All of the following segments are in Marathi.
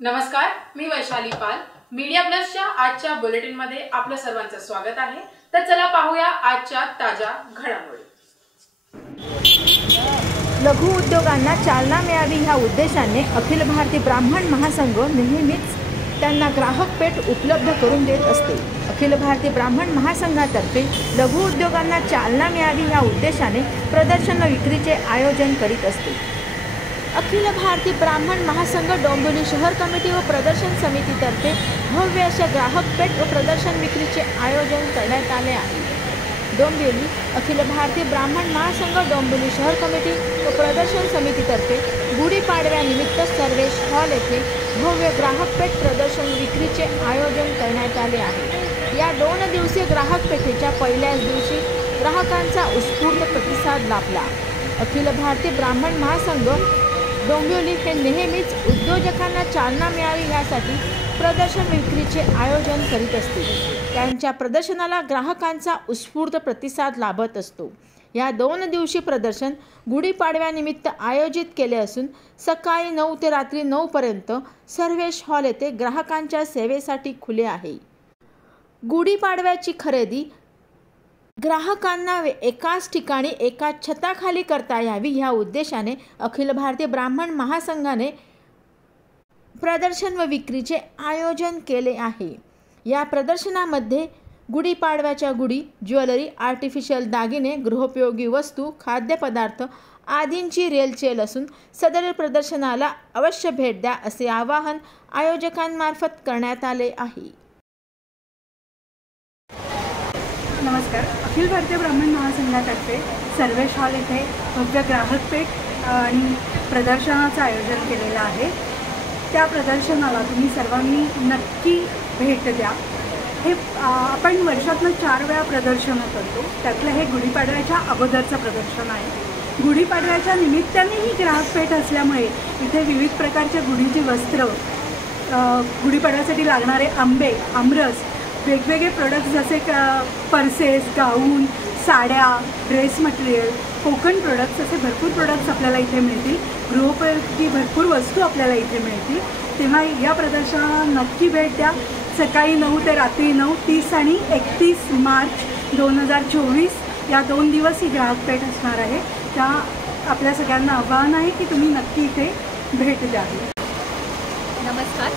नमस्कार, मी वैशाली पाल. मीडिया प्लसच्या आजच्या बुलेटिनमध्ये आपलं सर्वांचं स्वागत आहे. तर चला पाहूया आजच्या ताज्या घडामोडी. लघु उद्योगांना चालना मिळावी ह्या उद्देशाने अखिल भारतीय ब्राह्मण महासंघ नेहमीच त्यांना ग्राहक पेठ उपलब्ध करून देत असते. अखिल भारतीय ब्राह्मण महासंघातर्फे लघु उद्योगांना चालना मिळावी ह्या उद्देशाने प्रदर्शन व विक्रीचे आयोजन करीत असते. अखिल भारतीय ब्राह्मण महासंघ डोंबिवली शहर कमिटी व प्रदर्शन समितीतर्फे भव्य अशा ग्राहक पेठ व प्रदर्शन विक्रीचे आयोजन करण्यात आले आहे. डोंबिवली अखिल भारतीय ब्राह्मण महासंघ डोंबिवली शहर कमिटी व प्रदर्शन समितीतर्फे गुढीपाडव्यानिमित्त सर्वेश हॉल येथे भव्य ग्राहक पेठ प्रदर्शन विक्रीचे आयोजन करण्यात आले आहे. या 2 दिवसीय ग्राहक पेठेच्या पहिल्याच दिवशी ग्राहकांचा उत्स्फूर्त प्रतिसाद लाभला. अखिल भारतीय ब्राह्मण महासंघ डोंबिवली हे नेहमीच उद्योजकांना चालना मिळावी यासाठी प्रदर्शन विक्रीचे आयोजन करीत असते. त्यांच्या प्रदर्शनाला ग्राहकांचा उत्स्फूर्त प्रतिसाद लाभत असतो. या 2 दिवसीय प्रदर्शन गुढीपाडव्यानिमित्त आयोजित केले असून सकाळी 9 ते रात्री 9 पर्यंत सर्वेश हॉल येथे ग्राहकांच्या सेवेसाठी खुले आहे. गुढीपाडव्याची खरेदी ग्राहकांना एकाच ठिकाणी एका छताखाली करता यावी ह्या उद्देशाने अखिल भारतीय ब्राह्मण महासंघाने प्रदर्शन व विक्रीचे आयोजन केले आहे. या प्रदर्शनामध्ये गुढीपाडव्याच्या गुढी, ज्वेलरी, आर्टिफिशियल दागिने, गृहोपयोगी वस्तू, खाद्यपदार्थ आदींची रेलचेल असून सदर प्रदर्शनाला अवश्य भेट द्या असे आवाहन आयोजकांमार्फत करण्यात आले आहे. नमस्कार. अखिल भारतीय ब्राह्मण महासंघातर्फे सर्वेश हॉल येथे भव्य ग्राहक पेठ आणि प्रदर्शनाचं आयोजन केलेलं आहे. त्या प्रदर्शनाला तुम्ही सर्वांनी नक्की भेट द्या. हे आपण वर्षातनं 4 वेळा प्रदर्शनं करतो. त्यातलं हे गुढीपाडव्याच्या अगोदरचं प्रदर्शन आहे. गुढीपाडव्याच्या निमित्ताने ही ग्राहक पेठ असल्यामुळे इथे विविध प्रकारच्या गुढीची वस्त्र, गुढीपाडव्यासाठी लागणारे आंबे, आमरस, वेगवेगळे प्रोडक्ट्स जसे पर्सेस, गाऊन, साड्या, ड्रेस मटेरियल, कोकण प्रोडक्ट्स असे भरपूर प्रोडक्ट्स आपल्याला इथे मिळतील. गृहोपयोगी भरपूर वस्तू आपल्याला इथे मिळतील. तेव्हा या प्रदर्शनाला नक्की भेट द्या. सकाळी 9 ते रात्री 9, 30 आणि 31 मार्च 2024 या 2 दिवस ही ग्राहक पेठ असणार आहे. त्या आपल्या सगळ्यांना आवाहन आहे की तुम्ही नक्की इथे भेट द्यावी. नमस्कार,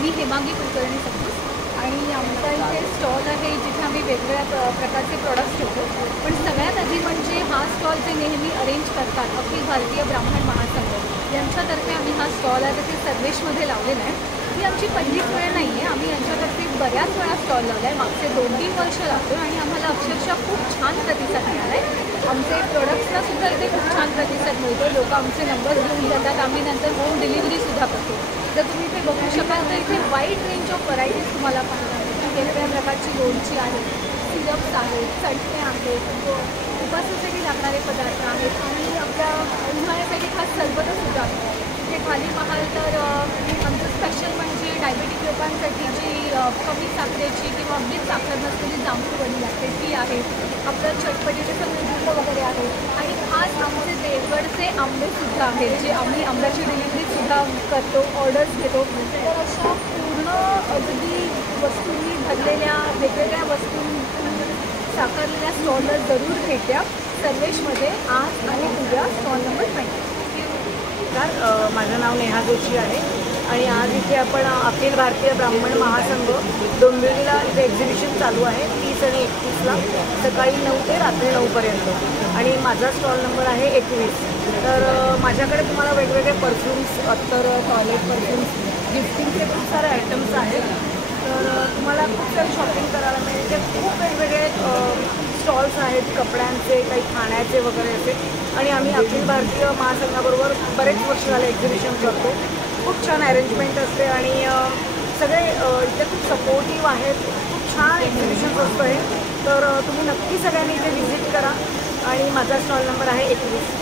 मी हेमांगी कुलकर्णी संतोष आणि आमचा इथे स्टॉल आहे जिथे आम्ही वेगवेगळ्या प्रकारचे प्रॉडक्ट्स ठेवतो. पण सगळ्यात आधी म्हणजे हा स्टॉल जे नेहमी अरेंज करतात अखिल भारतीय ब्राह्मण महासंघ यांच्यातर्फे आम्ही हा स्टॉल आहे ते सर्वेशमध्ये लावलेला आहे. ही आमची पहिलीच वेळ नाही आहे. आम्ही यांच्यातर्फे बऱ्याच वेळा स्टॉल लावला आहे. मागचे 2-3 वर्ष लागतो आणि आम्हाला अक्षरशः खूप छान प्रतिसाद मिळाला आहे. आमचे प्रोडक्ट्सला सुद्धा इथे खूप छान प्रतिसाद मिळतो. लोक आमचे नंबर घेऊन जातात. आम्ही नंतर होम डिलिव्हरीसुद्धा करतो. जर तुम्ही इथे बघू शकाल तर इथे वाईड रेंज ऑफ व्हरायटीज तुम्हाला पाहायला मिळतील. वेगवेगळ्या प्रकारची लोणची आहेत, सिरप्स आहेत, चटण्या आहेत, उपासासाठी लागणारे पदार्थ आहेत आणि आपल्या उन्हाळ्यासाठी खास सरबतंसुद्धा आहेत. इथे खाली पाहाल तर आमचं स्पेशल म्हणजे डायबेटिक लोकांसाठी जी कमी साखरेची किंवा अगदीच साखर नसलेली जांभूळ वडी आहे ती आहे. आपलं चटपटीचे सगळे दूध वगैरे आहे आणि खास आमचे देवगडचे आंबेसुद्धा आहेत जे आम्ही आंब्याची डिलिव्हरीसुद्धा करतो, ऑर्डर्स घेतो. तर अशा पूर्ण अगदी वस्तूंनी भरलेल्या वेगवेगळ्या वस्तूंनी साकारलेल्या स्टॉलला जरूर भेट द्या. सर्वेशमध्ये आज आणि उद्या स्टॉल नंबर 9. माझं नाव नेहा जोशी आहे आणि आज इथे आपण अखिल भारतीय ब्राह्मण महासंघ डोंबिवलीला इथे एक्झिबिशन चालू आहे 30 आणि 31ला सकाळी 9 ते रात्री 9 पर्यंत आणि माझा स्टॉल नंबर आहे 21. तर माझ्याकडे तुम्हाला वेगवेगळे परफ्यूम्स, अत्तर, टॉयलेट परफ्यूम्स, गिफ्टिंगचे खूप सारे आयटम्स आहेत. तर तुम्हाला खूप सारी शॉपिंग करायला मिळेल. ते खूप वेगवेगळे स्टॉल्स आहेत, कपड्यांचे, काही खाण्याचे वगैरे असे. आणि आम्ही अखिल भारतीय महासंघाबरोबर बरेच वर्ष झाले एक्झिबिशन करतो. खूप छान अरेंजमेंट असते आणि सगळे इथे खूप सपोर्टिव्ह आहेत. खूप छान एक्झिबिशन असतं हे. तर तुम्ही नक्की सगळ्यांनी इथे व्हिजिट करा आणि माझा स्टॉल नंबर आहे 21.